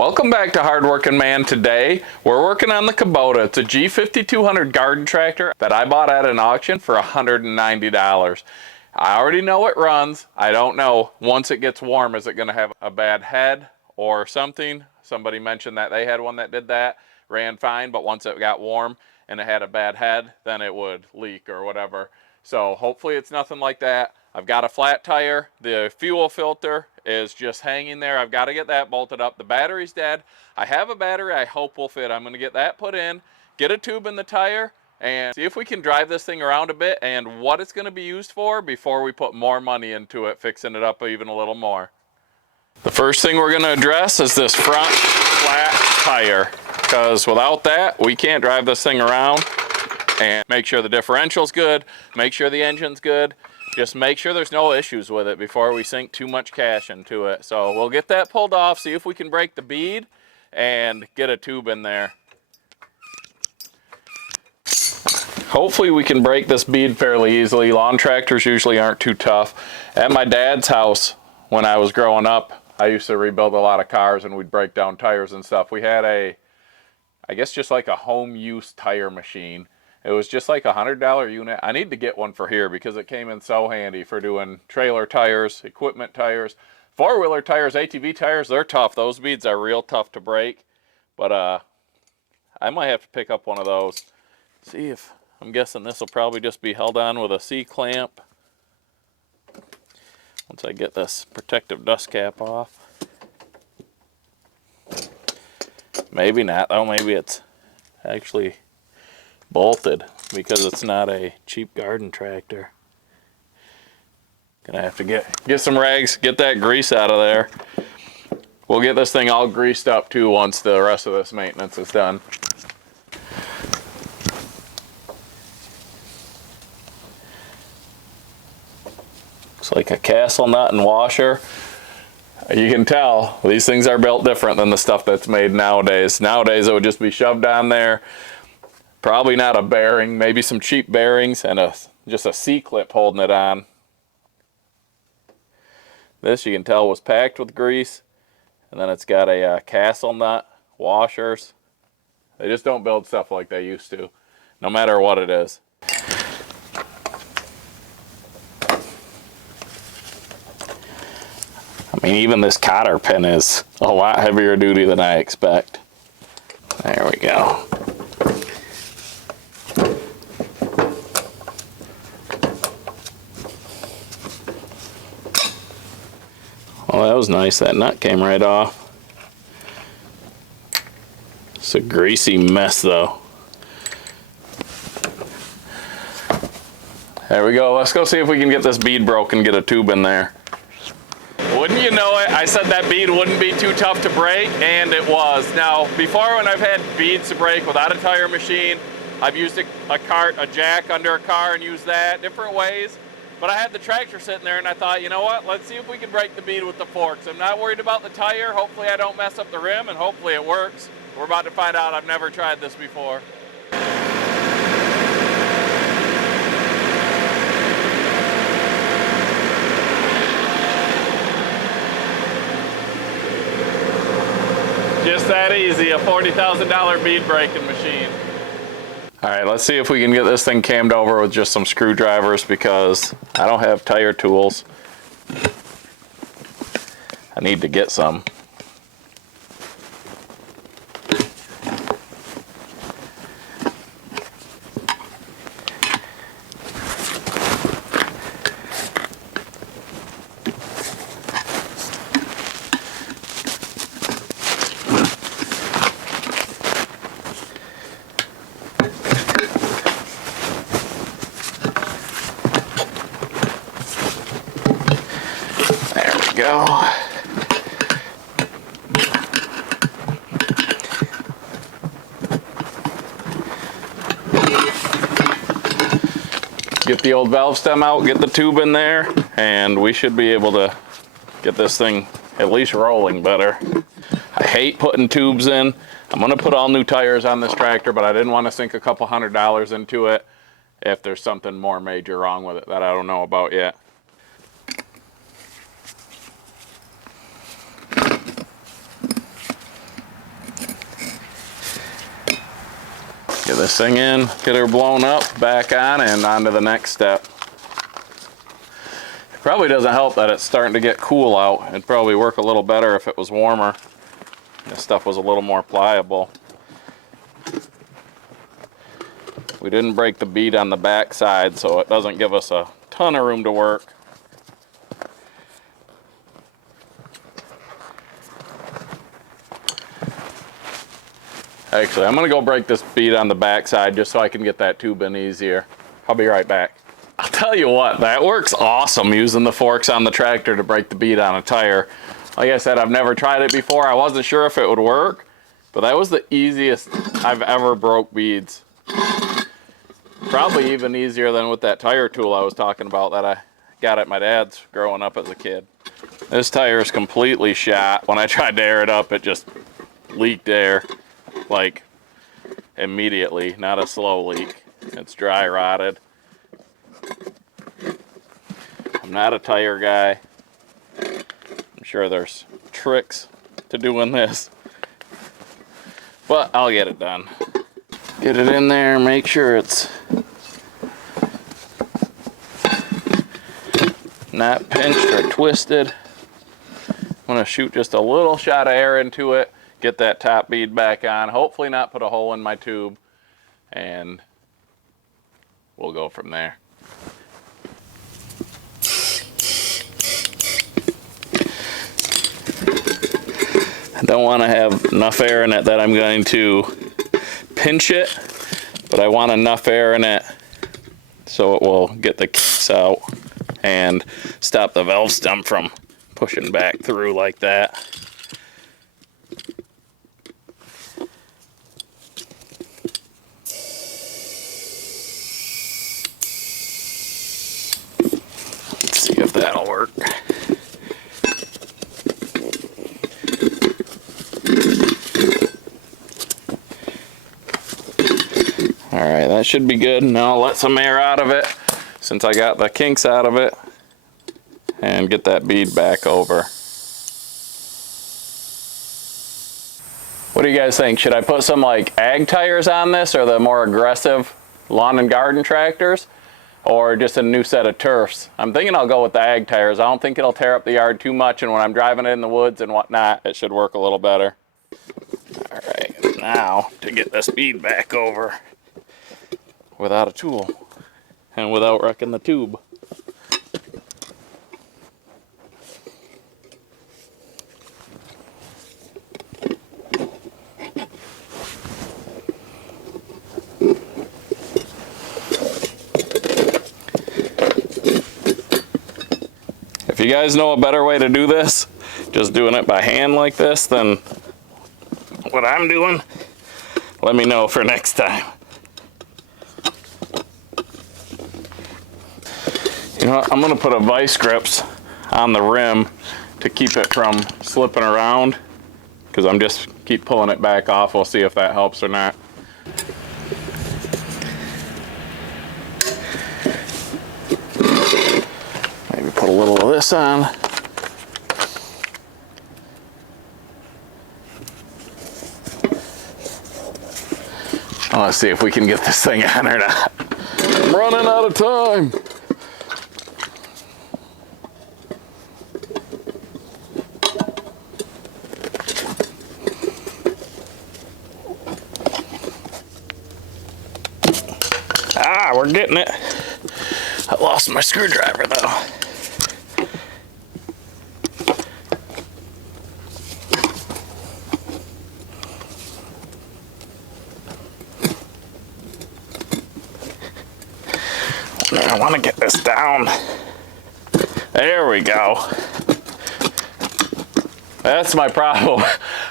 Welcome back to Hardworking Man. Today we're working on the Kubota. It's a G5200 garden tractor that I bought at an auction for $190. I already know it runs. I don't know, once it gets warm, is it going to have a bad head or something? Somebody mentioned that they had one that did that, ran fine, but once it got warm and it had a bad head, then it would leak or whatever. So hopefully it's nothing like that. I've got a flat tire. The fuel filter is just hanging there. I've got to get that bolted up. The battery's dead. I have a battery I hope will fit. I'm going to get that put in, get a tube in the tire, and see if we can drive this thing around a bit and what it's going to be used for before we put more money into it, fixing it up even a little more. The first thing we're going to address is this front flat tire, because without that, we can't drive this thing around. And make sure the differential's good, make sure the engine's good. Just make sure there's no issues with it before we sink too much cash into it. So we'll get that pulled off, see if we can break the bead and get a tube in there. Hopefully we can break this bead fairly easily. Lawn tractors usually aren't too tough. At my dad's house, when I was growing up, I used to rebuild a lot of cars and we'd break down tires and stuff. We had I guess just like a home use tire machine. It was just like a $100 unit. I need to get one for here because it came in so handy for doing trailer tires, equipment tires, four-wheeler tires, ATV tires. They're tough. Those beads are real tough to break. But I might have to pick up one of those. See if, I'm guessing this will probably just be held on with a C-clamp. Once I get this protective dust cap off. Maybe not. Oh, maybe it's actually bolted because it's not a cheap garden tractor. Gonna have to get some rags, get that grease out of there. We'll get this thing all greased up too once the rest of this maintenance is done. Looks like a castle nut and washer. You can tell these things are built different than the stuff that's made nowadays. Nowadays it would just be shoved on there. Probably not a bearing, maybe some cheap bearings and just a C-clip holding it on. This, you can tell, was packed with grease, and then it's got a castle nut, washers. They just don't build stuff like they used to, no matter what it is. I mean, even this cotter pin is a lot heavier duty than I expect. There we go. Well, that was nice. That nut came right off. It's a greasy mess, though. There we go. Let's go see if we can get this bead broken, get a tube in there. Wouldn't you know it, I said that bead wouldn't be too tough to break, and it was. Now, before, when I've had beads to break without a tire machine, I've used a cart, a jack under a car and used that different ways. But I had the tractor sitting there and I thought, you know what, let's see if we can break the bead with the forks. I'm not worried about the tire. Hopefully I don't mess up the rim and hopefully it works. We're about to find out. I've never tried this before. Just that easy, a $40,000 bead breaking machine. All right, let's see if we can get this thing cammed over with just some screwdrivers because I don't have tire tools. I need to get some. Go. Get the old valve stem out, get the tube in there, and we should be able to get this thing at least rolling better. I hate putting tubes in. I'm going to put all new tires on this tractor, but I didn't want to sink a couple $100 into it if there's something more major wrong with it that I don't know about yet. this thing in, get her blown up, back on, and on to the next step. It probably doesn't help that it's starting to get cool out. It'd probably work a little better if it was warmer. This stuff was a little more pliable. We didn't break the bead on the back side, so it doesn't give us a ton of room to work. Actually, I'm gonna go break this bead on the back side just so I can get that tube in easier. I'll be right back. I'll tell you what, that works awesome using the forks on the tractor to break the bead on a tire. Like I said, I've never tried it before. I wasn't sure if it would work, but that was the easiest I've ever broke beads. Probably even easier than with that tire tool I was talking about that I got at my dad's growing up as a kid. This tire is completely shot. When I tried to air it up, it just leaked air, like immediately, not a slow leak. It's dry rotted. I'm not a tire guy. I'm sure there's tricks to doing this, but I'll get it done. Get it in there, make sure it's not pinched or twisted. I'm gonna shoot just a little shot of air into it, get that top bead back on, hopefully not put a hole in my tube, and we'll go from there. I don't want to have enough air in it that I'm going to pinch it, but I want enough air in it so it will get the kinks out and stop the valve stem from pushing back through like that. Let's see if that'll work. Alright, that should be good. Now I'll let some air out of it since I got the kinks out of it and get that bead back over. What do you guys think? Should I put some like ag tires on this, or the more aggressive lawn and garden tractors, or just a new set of turfs? I'm thinking I'll go with the ag tires. I don't think it'll tear up the yard too much, and when I'm driving it in the woods and whatnot, it should work a little better. Alright, now to get this bead back over without a tool and without wrecking the tube. If you guys know a better way to do this, just doing it by hand like this, than what I'm doing, let me know for next time. You know what, I'm gonna put a vice grips on the rim to keep it from slipping around, because I'm just keep pulling it back off. We'll see if that helps or not. Maybe put a little of this on. Let's see if we can get this thing on or not. I'm running out of time. Ah, we're getting it. I lost my screwdriver though. I want to get this down. There we go. That's my problem.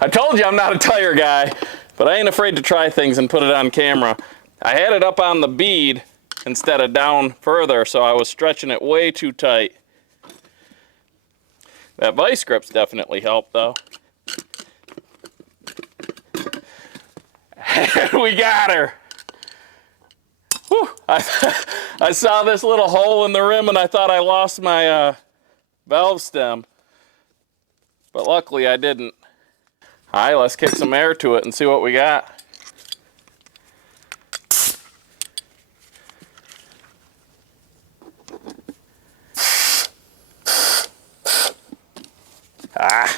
I told you I'm not a tire guy, but I ain't afraid to try things and put it on camera. I had it up on the bead instead of down further, so I was stretching it way too tight. That vice grips definitely helped though. We got her. Whew. I saw this little hole in the rim and I thought I lost my valve stem, but luckily I didn't. All right, let's kick some air to it and see what we got. Ah.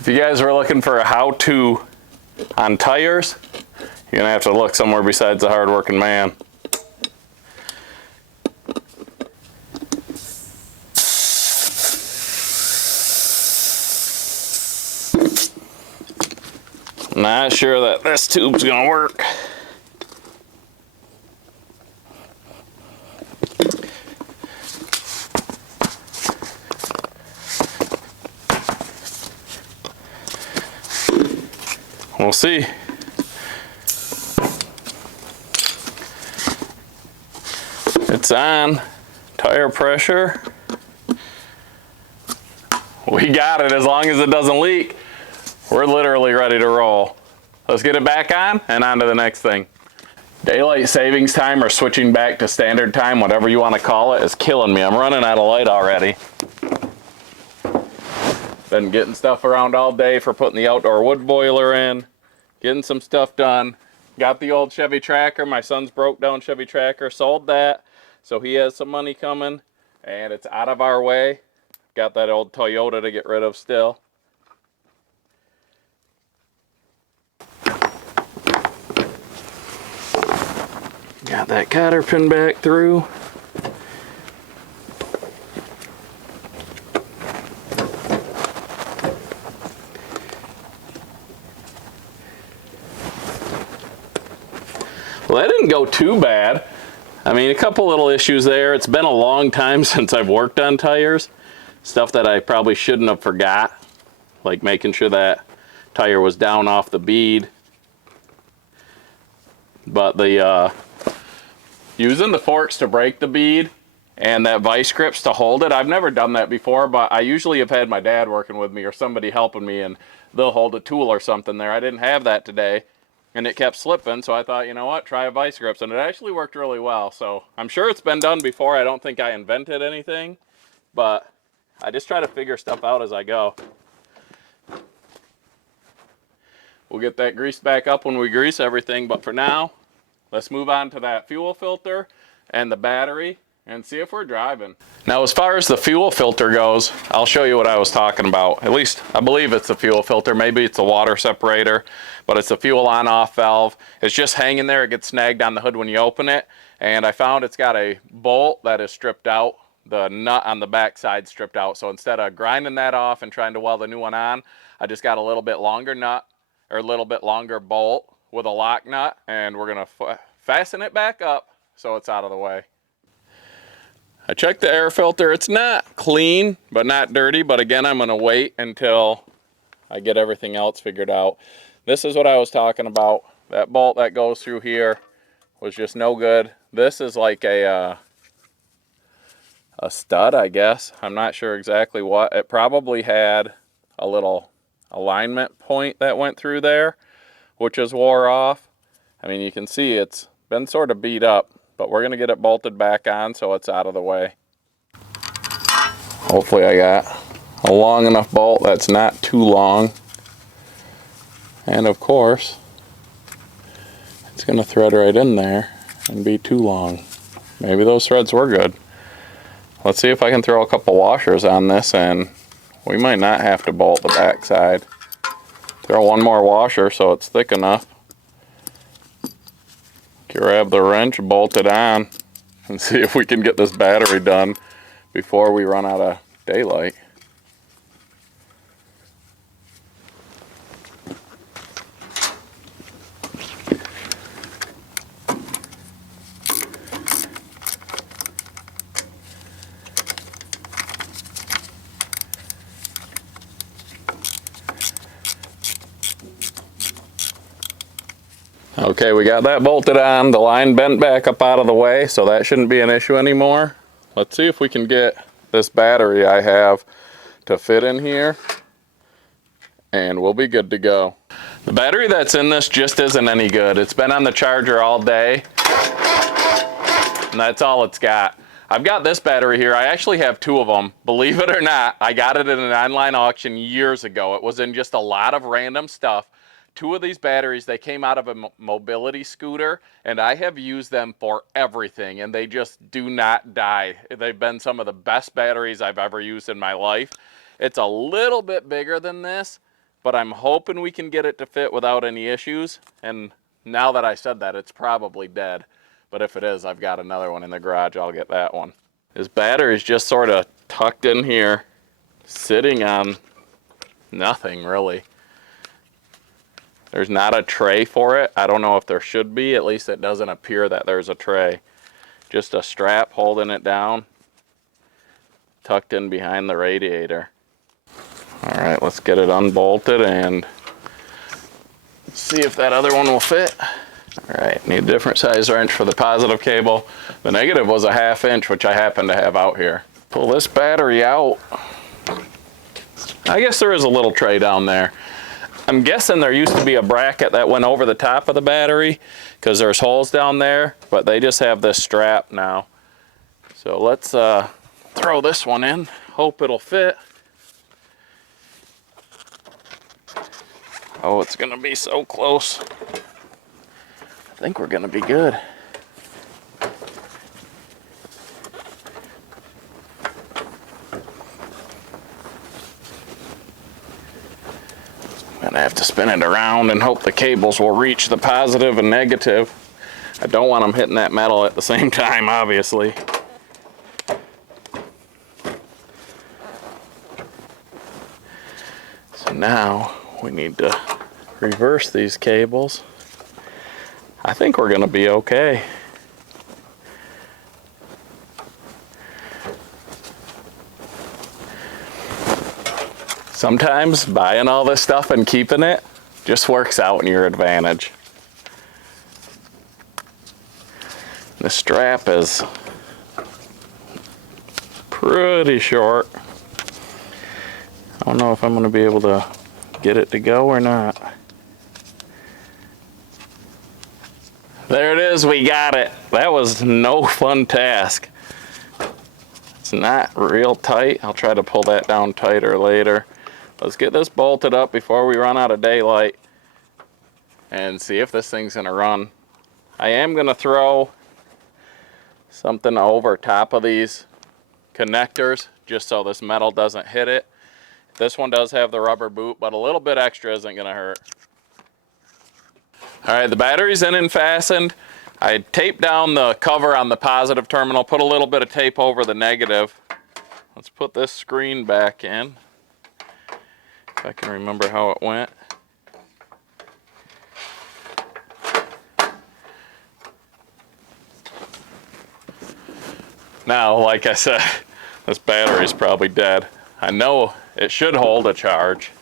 If you guys are looking for a how-to on tires, you're gonna have to look somewhere besides the hard-working man. Not sure that this tube's gonna work. We'll see. It's on. Tire pressure. We got it. As long as it doesn't leak, we're literally ready to roll. Let's get it back on and on to the next thing. Daylight savings time, or switching back to standard time, whatever you want to call it, is killing me. I'm running out of light already. Been getting stuff around all day for putting the outdoor wood boiler in, getting some stuff done. Got the old Chevy Tracker. My son's broke down Chevy Tracker, sold that, so he has some money coming, and it's out of our way. Got that old Toyota to get rid of still. Got that cotter pin back through. Well, that didn't go too bad. I mean, a couple little issues there. It's been a long time since I've worked on tires. Stuff that I probably shouldn't have forgot, like making sure that tire was down off the bead. But the using the forks to break the bead and that vice grips to hold it, I've never done that before, but I usually have had my dad working with me or somebody helping me, and they'll hold a tool or something there. I didn't have that today, and it kept slipping, so I thought, you know what, try a vice grips, and it actually worked really well. So I'm sure it's been done before. I don't think I invented anything, but I just try to figure stuff out as I go. We'll get that greased back up when we grease everything, but for now, let's move on to that fuel filter and the battery and see if we're driving. Now, as far as the fuel filter goes, I'll show you what I was talking about. At least I believe it's the fuel filter. Maybe it's a water separator, but it's a fuel on-off valve. It's just hanging there. It gets snagged on the hood when you open it, and I found it's got a bolt that is stripped out, the nut on the back side stripped out. So instead of grinding that off and trying to weld a new one on, I just got a little bit longer nut, or a little bit longer bolt with a lock nut, and we're gonna fasten it back up so it's out of the way. I checked the air filter. It's not clean, but not dirty, but again, I'm gonna wait until I get everything else figured out. This is what I was talking about. That bolt that goes through here was just no good. This is like a stud, I guess. I'm not sure exactly what. It probably had a little alignment point that went through there, which is wore off. I mean, you can see it's been sort of beat up, but we're gonna get it bolted back on so it's out of the way. Hopefully I got a long enough bolt that's not too long. And of course, it's gonna thread right in there and be too long. Maybe those threads were good. Let's see if I can throw a couple washers on this, and we might not have to bolt the back side. Throw one more washer so it's thick enough. Grab the wrench, bolt it on, and see if we can get this battery done before we run out of daylight. Okay, we got that bolted on. The line bent back up out of the way, so that shouldn't be an issue anymore. Let's see if we can get this battery I have to fit in here, and we'll be good to go. The battery that's in this just isn't any good. It's been on the charger all day, and that's all it's got. I've got this battery here. I actually have two of them. Believe it or not, I got it in an online auction years ago. It was in just a lot of random stuff. 2 of these batteries, they came out of a mobility scooter, and I have used them for everything, and they just do not die. They've been some of the best batteries I've ever used in my life. It's a little bit bigger than this, but I'm hoping we can get it to fit without any issues. And now that I said that, it's probably dead. But if it is, I've got another one in the garage. I'll get that one. This battery is just sort of tucked in here, sitting on nothing really. There's not a tray for it. I don't know if there should be. At least it doesn't appear that there's a tray. Just a strap holding it down, tucked in behind the radiator. All right, let's get it unbolted and see if that other one will fit. All right, need a different size wrench for the positive cable. The negative was a 1/2 inch, which I happen to have out here. Pull this battery out. I guess there is a little tray down there. I'm guessing there used to be a bracket that went over the top of the battery because there's holes down there, but they just have this strap now. So let's throw this one in, hope it'll fit. Oh, it's gonna be so close. I think we're gonna be good. I'm gonna have to spin it around and hope the cables will reach the positive and negative. I don't want them hitting that metal at the same time, obviously. So now we need to reverse these cables. I think we're gonna be okay. Sometimes buying all this stuff and keeping it just works out in your advantage. The strap is pretty short. I don't know if I'm going to be able to get it to go or not. There it is, we got it. That was no fun task. It's not real tight. I'll try to pull that down tighter later. Let's get this bolted up before we run out of daylight and see if this thing's gonna run. I am gonna throw something over top of these connectors just so this metal doesn't hit it. This one does have the rubber boot, but a little bit extra isn't gonna hurt. All right, the battery's in and fastened. I taped down the cover on the positive terminal, put a little bit of tape over the negative. Let's put this screen back in. If I can remember how it went. Now, like I said, this battery's probably dead. I know it should hold a charge.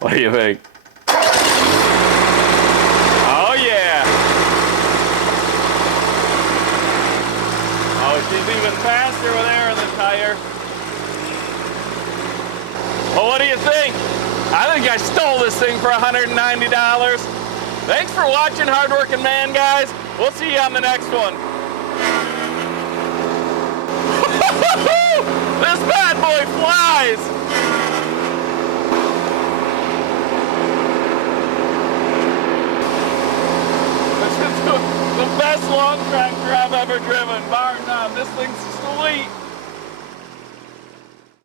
What do you think? Oh yeah! Oh, she's even faster with air in the tire. Well, what do you think? I think I stole this thing for $190. Thanks for watching, Hardworking Man, guys. We'll see you on the next one. This bad boy flies! This is the best long tractor I've ever driven, bar none. This thing's sweet.